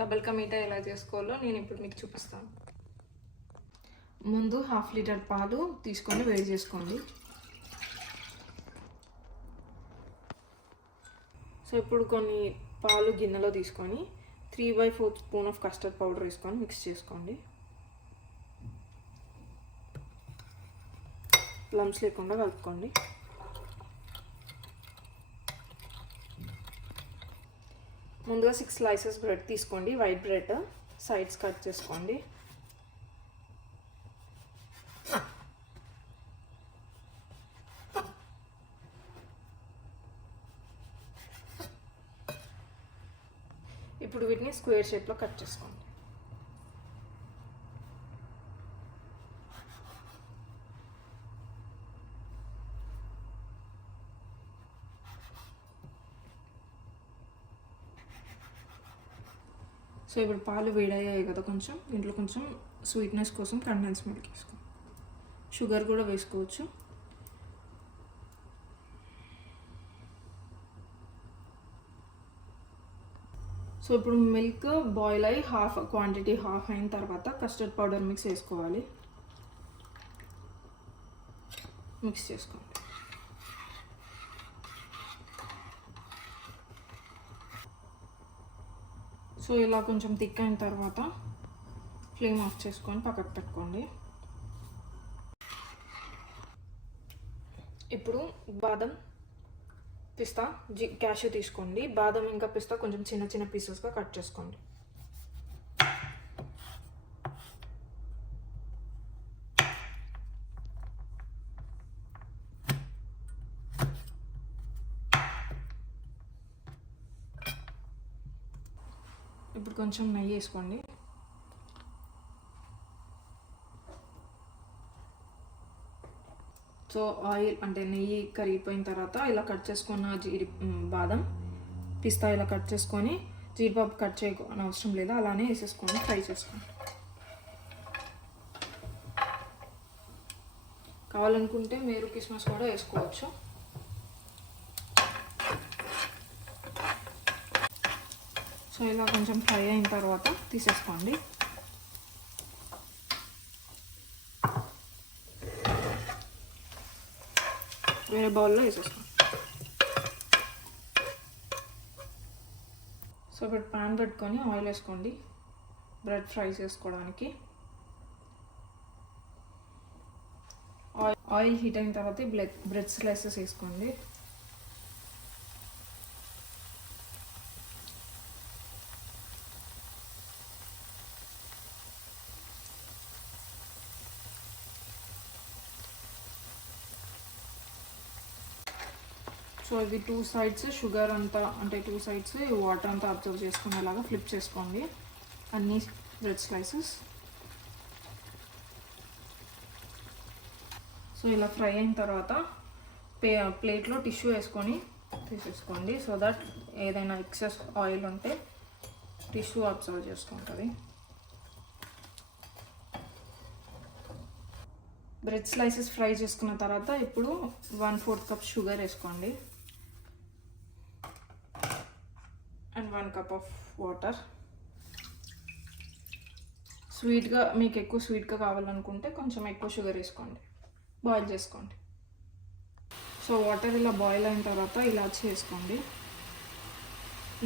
Double ka meetha ఎలా చేసుకోవాలో నేను ఇప్పుడు మీకు చూపిస్తాను. ముందు 1/2 లీటర్ పాలు తీసుకొని వేడి చేసుకోండి. సో ఇప్పుడు కొన్ని పాలు గిన్నెలో తీసుకొని 3/4 స్పూన్ ఆఫ్ కస్టర్డ్ పౌడర్ వేసుకొని మిక్స్ చేసుకోండి. లమ్స్ లేకుండా కలుపుకోండి. ముందుగా 6 స్లైసెస్ బ్రెడ్ తీసుకోండి, వైట్ బ్రెడ్. సైడ్స్ కట్ చేసుకోండి. ఇప్పుడు వీటిని స్క్వేర్ షేప్లో కట్ చేసుకోండి. సో ఇప్పుడు పాలు వేడయ్యాయి కదా, దీంట్లో కొంచెం స్వీట్నెస్ కోసం కండెన్స్ మిల్క్ వేసుకోండి. షుగర్ కూడా వేసుకోవచ్చు. సో ఇప్పుడు మిల్క్ బాయిల్ అయ్యి క్వాంటిటీ హాఫ్ అయిన తర్వాత కస్టర్డ్ పౌడర్ మిక్స్ వేసుకోవాలి. మిక్స్ చేసుకోండి. సో ఇలా కొంచెం థిక్ అయిన తర్వాత ఫ్లేమ్ ఆఫ్ చేసుకొని పక్కకు పెట్టుకోండి. ఇప్పుడు బాదం, పిస్తా, క్యాషూ తీసుకోండి. బాదం ఇంకా పిస్తా కొంచెం చిన్న చిన్న పీసెస్గా కట్ చేసుకోండి. ఇప్పుడు కొంచెం నెయ్యి వేసుకోండి. సో ఆయిల్ అంటే నెయ్యి కరిగిపోయిన తర్వాత ఇలా కట్ చేసుకున్న బాదం, పిస్తా ఇలా కట్ చేసుకొని, జీడిపప్పు కట్ చేయని అవసరం లేదా, అలానే వేసేసుకొని ఫ్రై చేసుకోండి. కావాలనుకుంటే మీరు కిస్మిస్ కూడా వేసుకోవచ్చు. సో ఇలా కొంచెం ఫ్రై అయిన తర్వాత తీసేసుకోండి. వేరే బౌల్లో వేసేసుకోండి. సో ఇప్పుడు ప్యాన్ పెట్టుకొని ఆయిల్ వేసుకోండి బ్రెడ్ ఫ్రై చేసుకోవడానికి. ఆయిల్ హీట్ అయిన తర్వాత బ్రెడ్ స్లైసెస్ వేసుకోండి. సో ఇది 2 సైడ్స్ షుగర్ అంతా అంటే 2 సైడ్స్ వాటర్ అంతా అబ్జర్వ్ చేసుకునేలాగా ఫ్లిప్ చేసుకోండి అన్ని బ్రెడ్ స్లైసెస్. సో ఇలా ఫ్రై అయిన తర్వాత ప్లేట్లో టిష్యూ వేసుకొని తీసేసుకోండి. సో దట్ ఏదైనా ఎక్సెస్ ఆయిల్ ఉంటే టిష్యూ అబ్జర్వ్ చేసుకుంటుంది. బ్రెడ్ స్లైసెస్ ఫ్రై చేసుకున్న తర్వాత ఇప్పుడు 1/4 కప్ షుగర్ వేసుకోండి అండ్ 1 కప్ ఆఫ్ వాటర్. స్వీట్గా మీకు ఎక్కువ స్వీట్గా కావాలనుకుంటే కొంచెం ఎక్కువ షుగర్ వేసుకోండి. బాయిల్ చేసుకోండి. సో వాటర్ ఇలా బాయిల్ అయిన తర్వాత ఇలాచి వేసుకోండి.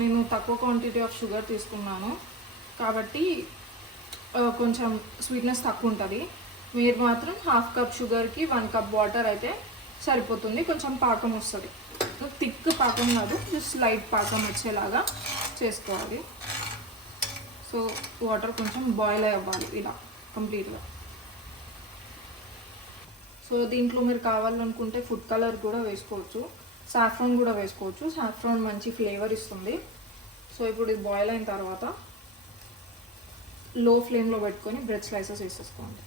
నేను తక్కువ క్వాంటిటీ ఆఫ్ షుగర్ తీసుకున్నాను కాబట్టి కొంచెం స్వీట్నెస్ తక్కువ ఉంటుంది. మీరు మాత్రం 1/2 కప్ షుగర్కి 1 కప్ వాటర్ అయితే సరిపోతుంది. కొంచెం పాకం వస్తుంది, థిక్ పాకం కాదు, జస్ట్ లైట్ పాకం వచ్చేలాగా చేసుకోవాలి. సో వాటర్ కొంచెం బాయిల్ అవ్వాలి ఇలా కంప్లీట్గా. సో దీంట్లో మీరు కావాలనుకుంటే ఫుడ్ కలర్ కూడా వేసుకోవచ్చు, సాఫ్రాన్ కూడా వేసుకోవచ్చు. సాఫ్రాన్ మంచి ఫ్లేవర్ ఇస్తుంది. సో ఇప్పుడు ఇది బాయిల్ అయిన తర్వాత లో ఫ్లేమ్లో పెట్టుకొని బ్రెడ్ స్లైసెస్ వేసేసుకోండి.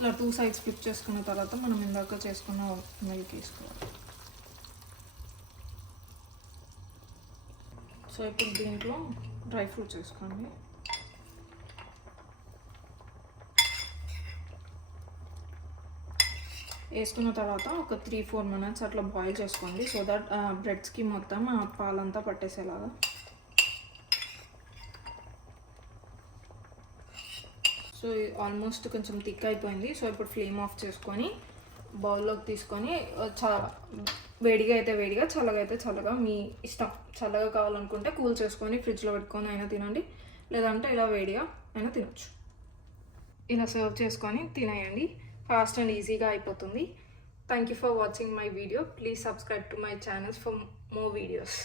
ఇలా 2 సైడ్స్ ఫ్లిప్ చేసుకున్న తర్వాత మనం ఇందాక చేసుకున్న మిల్క్ వేసుకోవాలి. సో ఇప్పుడు దీంట్లో డ్రై ఫ్రూట్స్ వేసుకోండి. వేసుకున్న తర్వాత ఒక 3-4 మినిట్స్ అట్లా బాయిల్ చేసుకోండి, సో దట్ బ్రెడ్స్కి మొత్తం ఆ పాలంతా పట్టేసేలాగా. సో ఆల్మోస్ట్ కొంచెం థిక్ అయిపోయింది. సో ఇప్పుడు ఫ్లేమ్ ఆఫ్ చేసుకొని బౌల్లోకి తీసుకొని వేడిగా అయితే వేడిగా, చల్లగా అయితే చల్లగా, మీ ఇష్టం. చల్లగా కావాలనుకుంటే కూల్ చేసుకొని ఫ్రిడ్జ్లో పెట్టుకొని అయినా తినండి, లేదంటే ఇలా వేడిగా అయినా తినొచ్చు. ఇలా సర్వ్ చేసుకొని తినేయండి, ఫాస్ట్ అండ్ ఈజీగా అయిపోతుంది. Thank you for watching my video. Please subscribe to my channels for more videos.